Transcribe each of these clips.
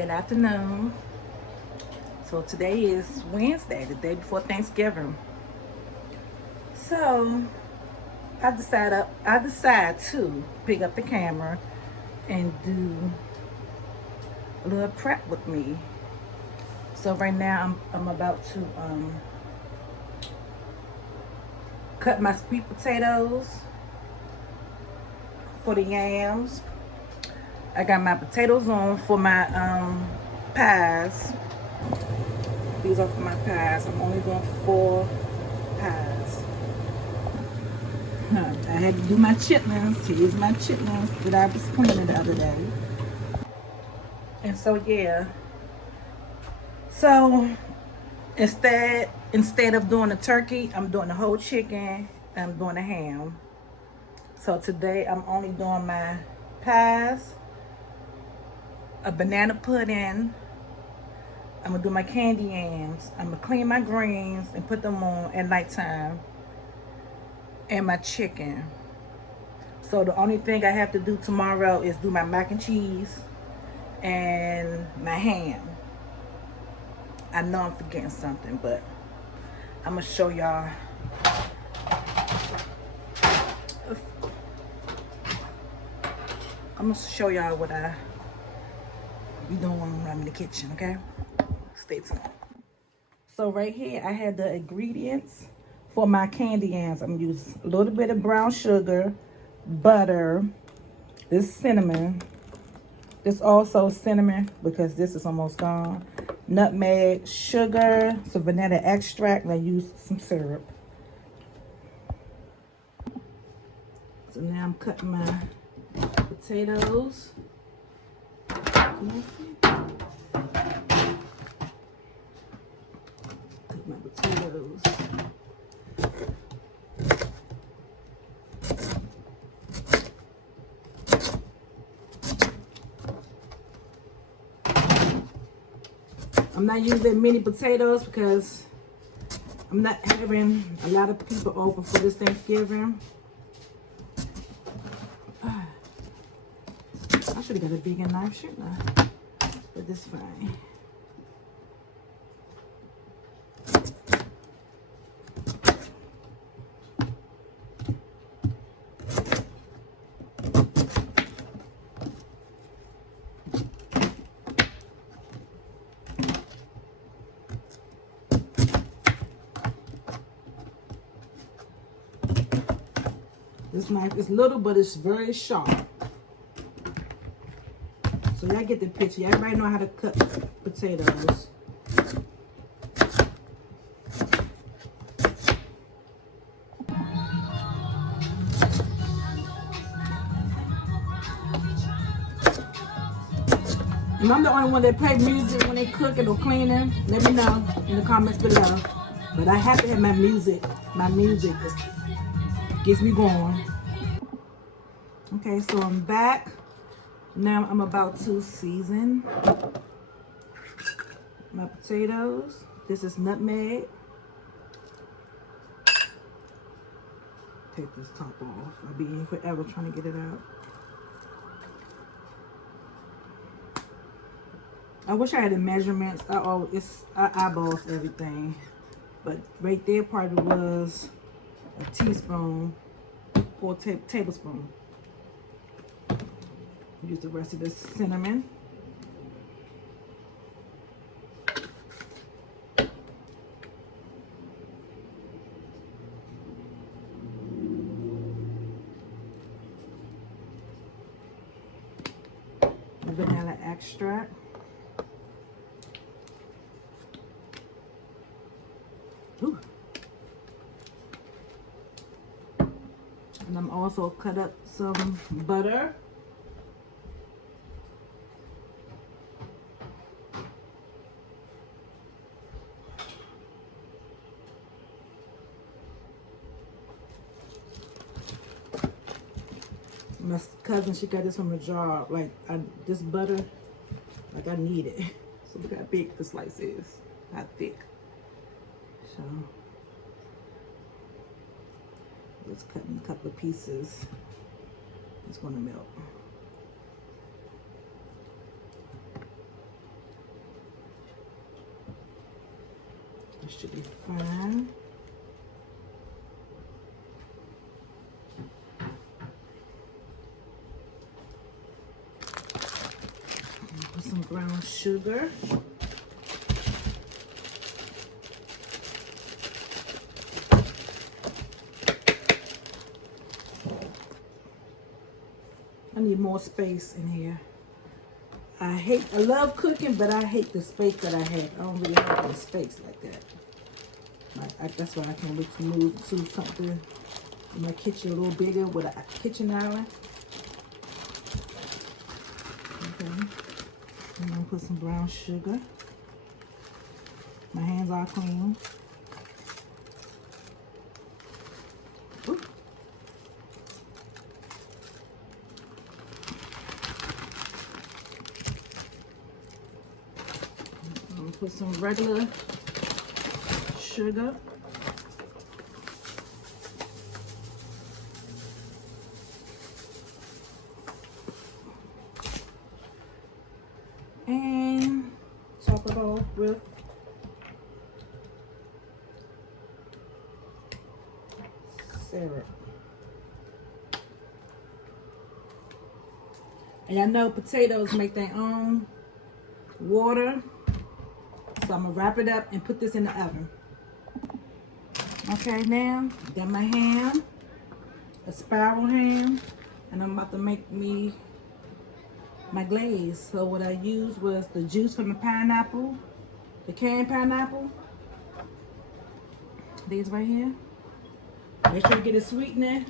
Good afternoon. So today is Wednesday, the day before Thanksgiving. So I decide to pick up the camera and do a little prep with me. So right now I'm about to cut my sweet potatoes for the yams. I got my potatoes on for my pies. These are for my pies. I'm only doing 4 pies. I had to do my chitlins. Here's my chitlins that I was cleaning the other day. And so yeah. So instead of doing the turkey, I'm doing the whole chicken. I'm doing the ham. So today I'm only doing my pies, a banana pudding. I'm gonna do my candy yams. I'm gonna clean my greens and put them on at nighttime. And my chicken. So the only thing I have to do tomorrow is do my mac and cheese and my ham. I know I'm forgetting something, but I'm gonna show y'all. I'm gonna show y'all what I be doing when I'm in the kitchen, okay? Stay tuned. So right here, I had the ingredients for my candy yams. I'm gonna use a little bit of brown sugar, butter, this cinnamon. This also cinnamon because this is almost gone. Nutmeg, sugar, some vanilla extract, and I used some syrup. So now I'm cutting my potatoes. Cut my potatoes. I'm not using many potatoes because I'm not having a lot of people over for this Thanksgiving. I should have got a vegan knife, shouldn't I? But this is fine. This knife is little, but it's very sharp. So y'all get the picture. Everybody know how to cut potatoes. And I'm the only one that play music when they cooking or cleaning. Let me know in the comments below. But I have to have my music. My music gets me going. Okay, so I'm back. Now I'm about to season my potatoes. This is nutmeg. Take this top off. I'll be in forever trying to get it out. I wish I had the measurements. I eyeballs everything. But right there probably was a teaspoon or a tablespoon. Use the rest of this cinnamon. Vanilla extract. Ooh. And I'm also cut up some butter. My cousin, she got this from a jar. Like, this butter, like I need it. So look how big the slice is, how thick. So, just cutting a couple of pieces. It's gonna melt. This should be fine. Put some brown sugar. I need more space in here. I love cooking, but I hate the space that I have. I don't really have the space like that. That's why I can't wait to move to something in my kitchen a little bigger with a kitchen island. Okay. I'm gonna put some brown sugar. My hands are clean. Ooh. I'm gonna put some regular sugar. And top it off with syrup. And I know potatoes make their own water. So I'm gonna wrap it up and put this in the oven. Okay, now got my ham, a spiral ham, and I'm about to make me my glaze. So what I used was the juice from the pineapple, the canned pineapple. These right here. Make sure you get it sweetening,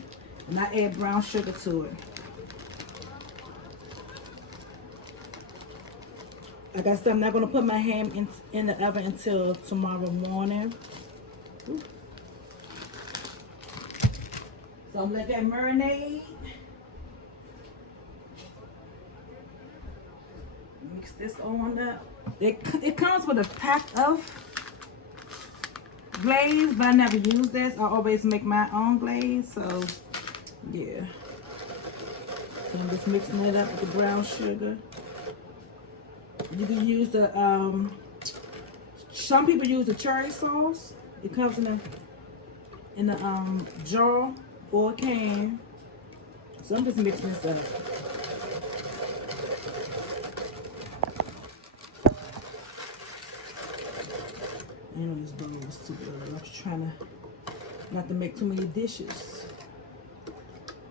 and I add brown sugar to it. Like I said, I'm not gonna put my ham in the oven until tomorrow morning. Ooh. So I'm gonna let that marinade. Mix this on up. It comes with a pack of glaze, but I never use this. I always make my own glaze, so yeah. I'm just mixing it up with the brown sugar. You can use the some people use the cherry sauce. It comes in a jar or a can. So I'm just mixing this up. I know this bowl is too big. I'm just trying to not to make too many dishes.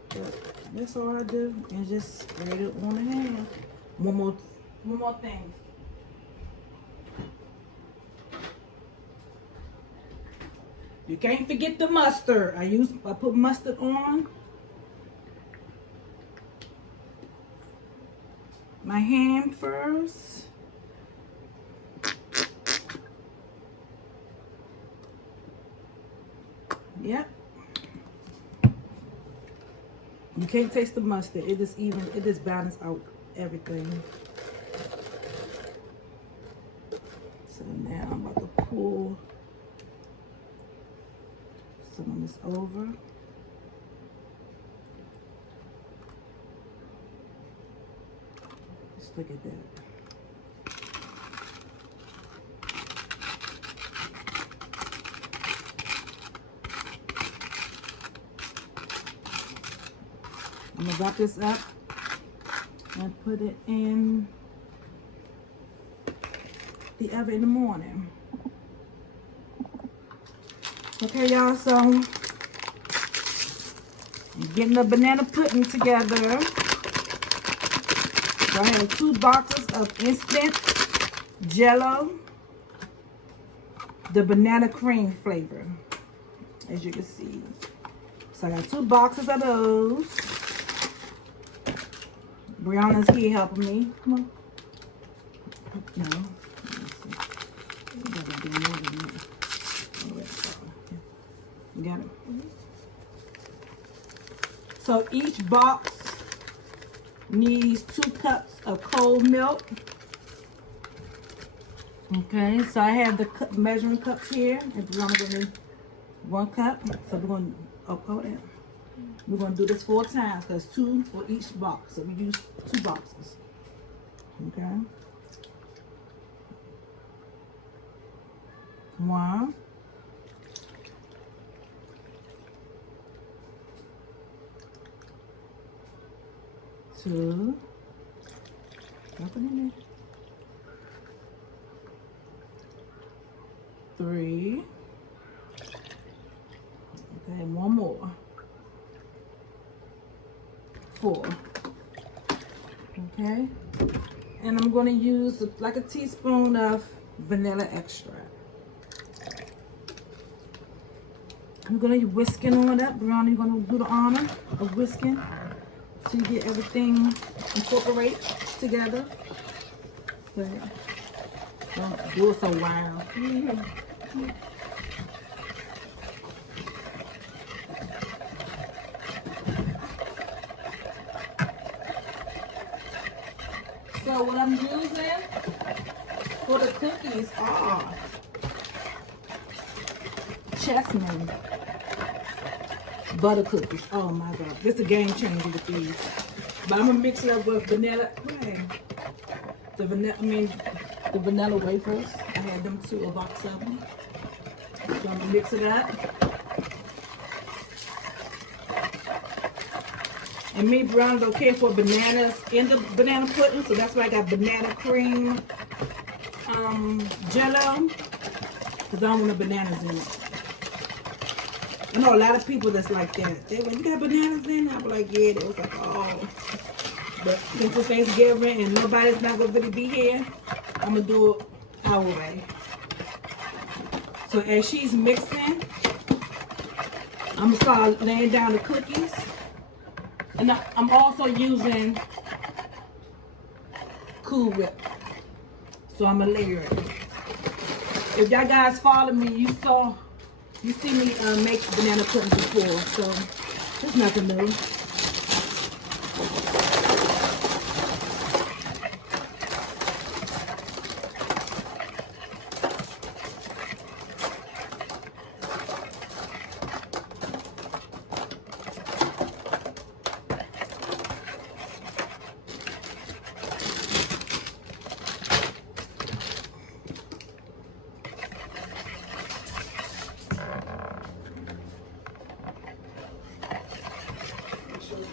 But that's all I do, and just spread it on the ham. One more thing. You can't forget the mustard. I put mustard on my ham first. Yep. You can't taste the mustard. It just balances out everything. So now I'm about to pull some of this over. Just look at that. I'm gonna wrap this up and put it in the oven in the morning. Okay, y'all, so I'm getting the banana pudding together. So I have 2 boxes of instant Jello, the banana cream flavor, as you can see. So I got 2 boxes of those. Brianna's here helping me. Come on. No. You got it? So each box needs 2 cups of cold milk. Okay, so I have the measuring cups here. And Brianna gonna need 1 cup. So we're gonna hold it. We're gonna do this 4 times because 2 for each box. So we use 2 boxes. Okay. 1, 2, nothing in there. 3. Okay, one more. 4. Okay, and I'm going to use like a teaspoon of vanilla extract. I'm going to be whisking all that. Brownie, you're going to do the honor of whisking so you get everything incorporate together. But don't do it so wild. So what I'm using for the cookies are chestnut butter cookies. Oh my God, this is a game changer with these. But I'm gonna mix it up with vanilla. Right. The vanilla wafers. I had them too, a box of them. So I'm gonna mix it up. And me, brown is okay for bananas in the banana pudding, so that's why I got banana cream jello, because I don't want the bananas in it. I know a lot of people that's like that. They went, you got bananas in it? I was like, yeah. They was like, oh. But since it's Thanksgiving and nobody's not going to really be here, I'm going to do it our way. So as she's mixing, I'm going to start laying down the cookies. And I'm also using Cool Whip. So I'm going to layer it. If y'all guys follow me, you see me make banana pudding before, so there's nothing new.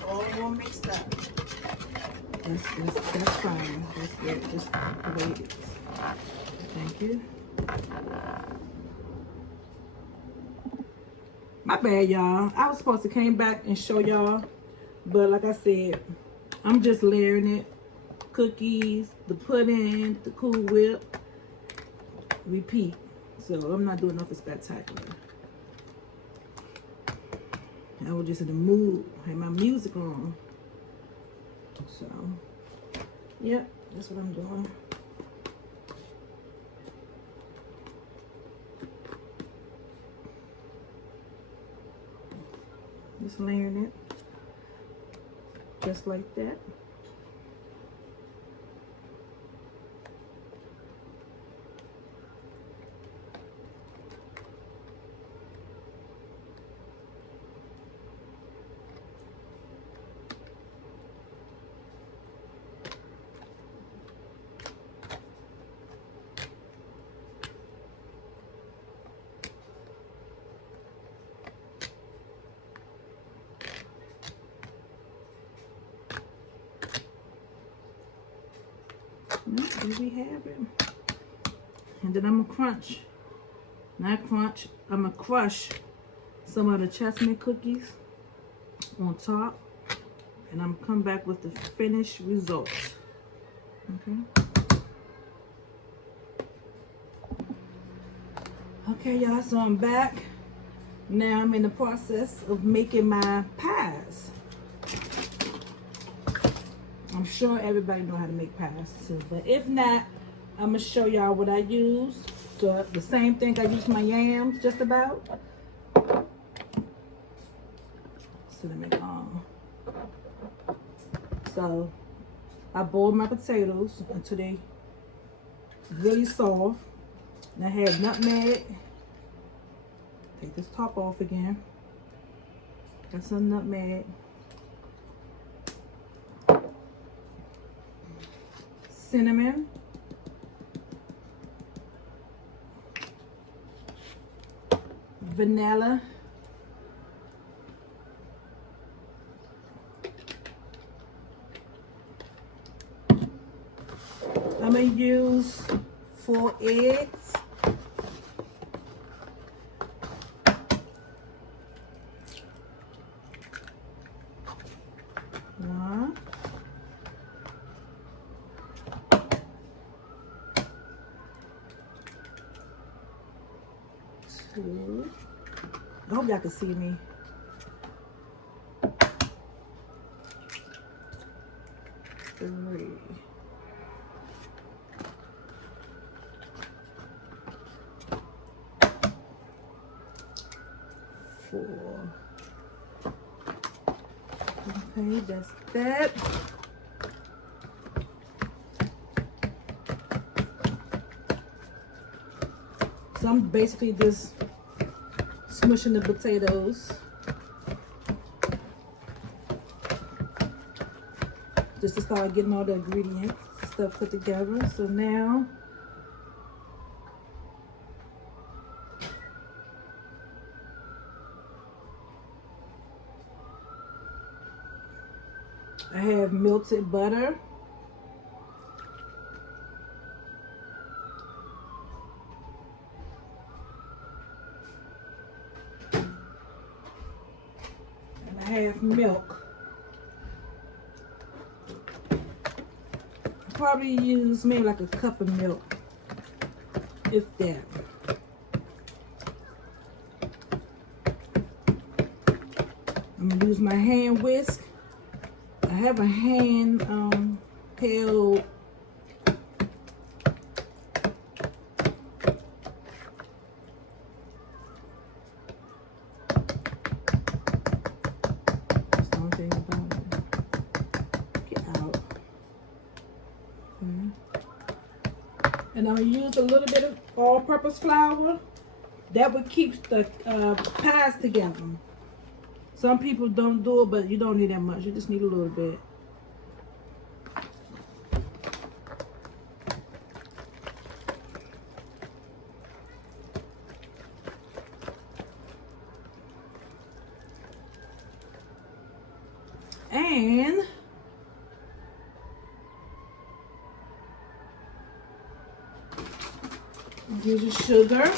All mixed up. That's fine. That's good. Just the way it is. Thank you. My bad, y'all. I was supposed to came back and show y'all, but like I said, I'm just layering it. Cookies, the pudding, the Cool Whip. Repeat. So I'm not doing nothing spectacular. I was just in the mood. I had my music on. So, yep, that's what I'm doing. Just layering it. Just like that. There we have it. And then I'm gonna crunch. Not crunch. I'm gonna crush some of the chestnut cookies on top. And I'm gonna come back with the finished result. Okay. Okay, y'all, so I'm back. Now I'm in the process of making my pies. I'm sure everybody know how to make pies too, but if not, I'm gonna show y'all what I use. So the same thing I use my yams, just about. So let me So I boiled my potatoes until they really soft. And I had nutmeg. Take this top off again. Got some nutmeg. Cinnamon. vanilla. I'm gonna use 4 eggs. One. 2. I hope y'all can see me. 3. 4. Okay, that's that. So I'm basically just smushing the potatoes. Just to start getting all the ingredients, stuff put together. So now I have melted butter. And I have milk. Probably use maybe like a cup of milk, if that. I'm gonna use my hand whisk. I have a hand held something about it. Get out. And I'm gonna use a little bit of all-purpose flour. That would keep the pies together. Some people don't do it, but you don't need that much. You just need a little bit. And use your sugar.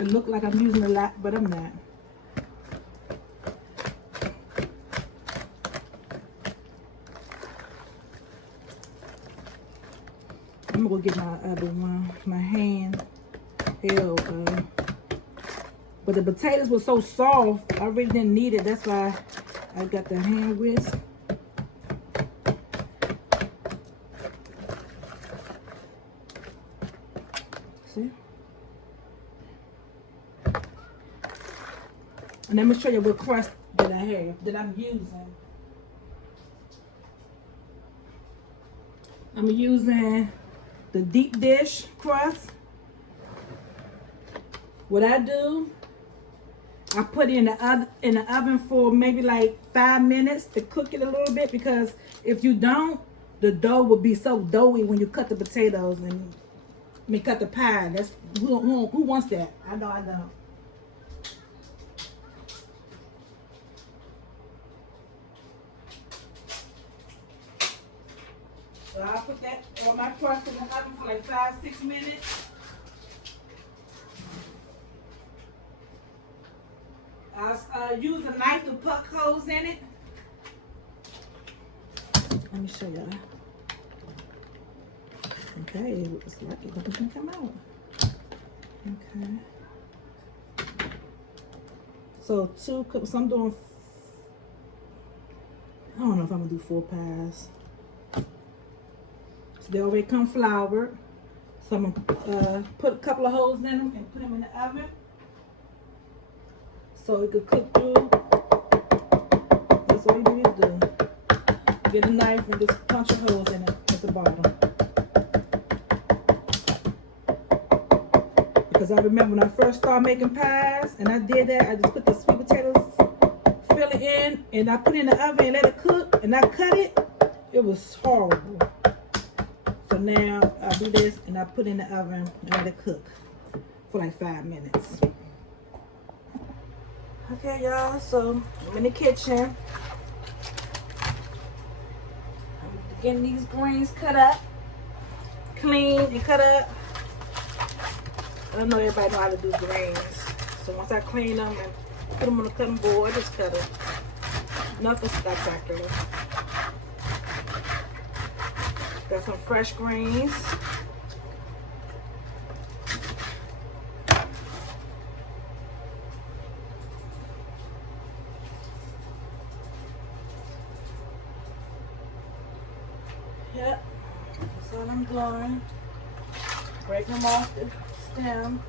It looks like I'm using a lot, but I'm not. I'm gonna go get my other one, my hand held. But the potatoes were so soft, I really didn't need it. That's why I got the hand whisk. See? And let me show you what crust that I have, that I'm using. I'm using the deep dish crust. What I do, I put it in the oven for maybe like 5 minutes to cook it a little bit, because if you don't, the dough will be so doughy when you cut the potatoes and cut the pie. That's who wants that? I know I don't. So I'll put that on my crust in the oven for like 5-6 minutes. I'll use a knife to poke holes in it. Let me show y'all. Okay, it looks like it doesn't come out. Okay. So 2 cups. So I'm doing. I don't know if I'm gonna do 4 pies. So they already come floured. So I'm gonna put a couple of holes in them and put them in the oven, so it could cook through. That's all you need to do. Get a knife and just punch a holes in it at the bottom. Because I remember when I first started making pies, and I did that, I just put the sweet potatoes, fill it in, and I put it in the oven and let it cook, and I cut it. It was horrible. So So now I do this and I put in the oven and let it cook for like 5 minutes. Okay, y'all, so I'm in the kitchen. I'm getting these greens cut up, clean and cut up. I don't know everybody know how to do greens. So once I clean them and put them on the cutting board, I just cut them. Nothing spectacular. Got some fresh greens. Yep, that's all I'm doing. Break them off the stem.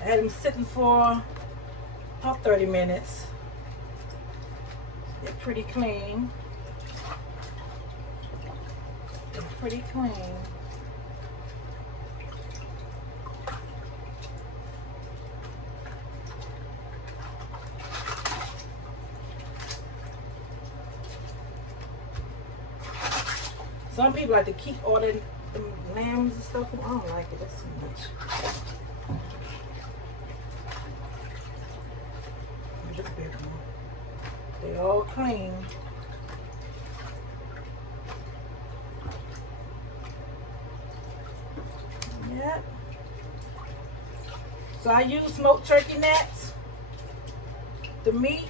I had them sitting for about 30 minutes. They're pretty clean. They're pretty clean. Some people like to keep all the lambs and stuff. I don't like it. That's too much. Just big one. They all clean. Yep. So I use smoked turkey necks, the meat,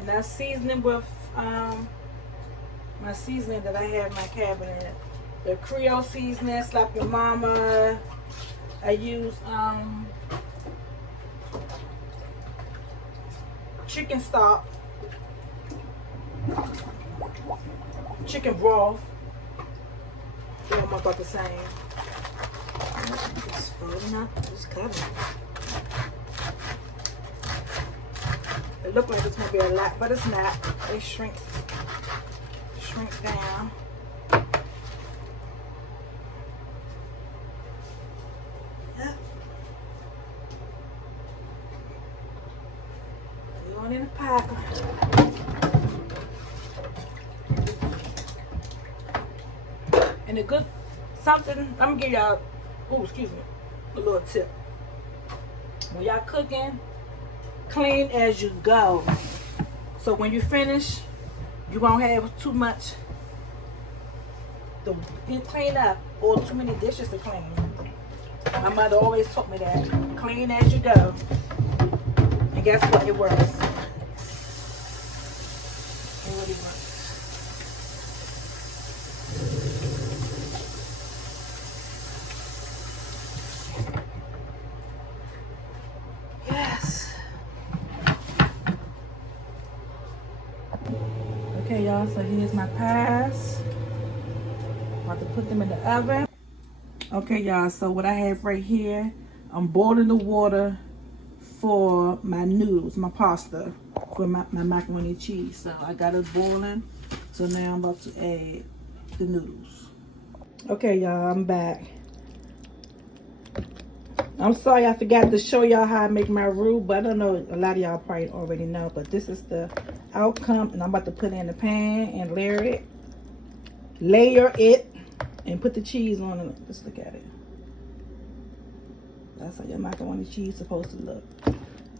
and I season it with my seasoning that I have in my cabinet. The Creole seasoning, Slap Your Mama. I use chicken stock, chicken broth. They're almost about the same. Just folding up, just cutting. It looks like it's gonna be a lot, but it's not. It shrink down. Yep. Going in the packer. And a good something, I'm gonna give y'all, oh, excuse me, a little tip. When y'all cooking, clean as you go. So when you finish, you won't have too much to clean up or too many dishes to clean. My mother always taught me that. Clean as you go. And guess what? It works. It really works. Okay, y'all, so here's my pies. I'm about to put them in the oven. Okay, y'all, so what I have right here, I'm boiling the water for my noodles, my pasta, for my macaroni and cheese. So I got it boiling. So now I'm about to add the noodles. Okay, y'all, I'm back. I'm sorry I forgot to show y'all how I make my roux, but I don't know, a lot of y'all probably already know, but this is the outcome, and I'm about to put it in the pan and layer it, and put the cheese on it. Just look at it. That's how your macaroni and cheese is supposed to look. I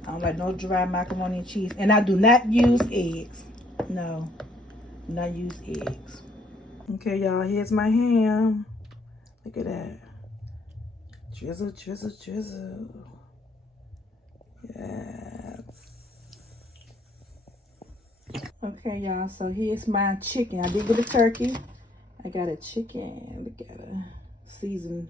don't like no dry macaroni and cheese, and I do not use eggs. No, do not use eggs. Okay, y'all, here's my ham. Look at that. Drizzle, drizzle, drizzle. Yes. Okay, y'all, so here's my chicken. I did get a turkey. I got a chicken. Look at it. Season.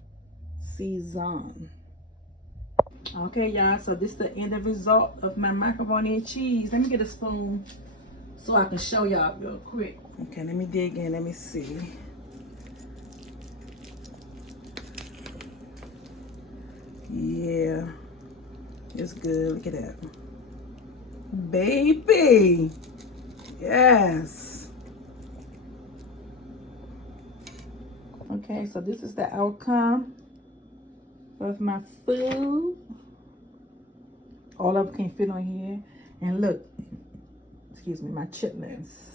Okay, y'all, so this is the end result of my macaroni and cheese. Let me get a spoon so I can show y'all real quick. Okay, let me dig in. Let me see. Yeah, it's good. Look at that. Baby. Yes. Okay, so this is the outcome of my food. All of it can fit on here. And look, excuse me, my chitlins.